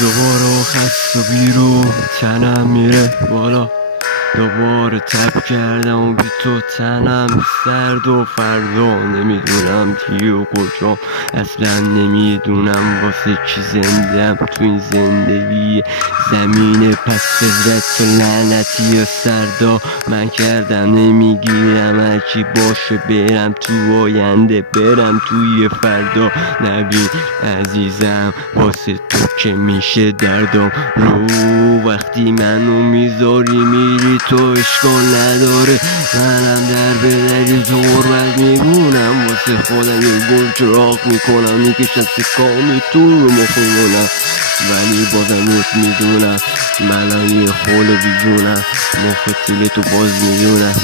دوباره خست و بیرون تنم میره بالا، دوباره تب کردم و بی تو تنم سرد و فردا نمیدونم کی و کجا، اصلا نمیدونم واسه چی زندم تو این زندگی زمین پس فطرت و لعنتی و سردا من کردم نمیگیرم هرچی باشه برم تو آینده برم توی فردا. نبین عزیزم واسه تو که میشه دردم رو وقتی منو میذاری میری تو اشکال نداره، منم در به دری تو غربت میمونم واسه خودم یه گل چراغ میکنم میکشم سکامی تو رو مخونم ولی بازم روت میدونم منم یه خول بیجونم مفتیل تو باز میدونم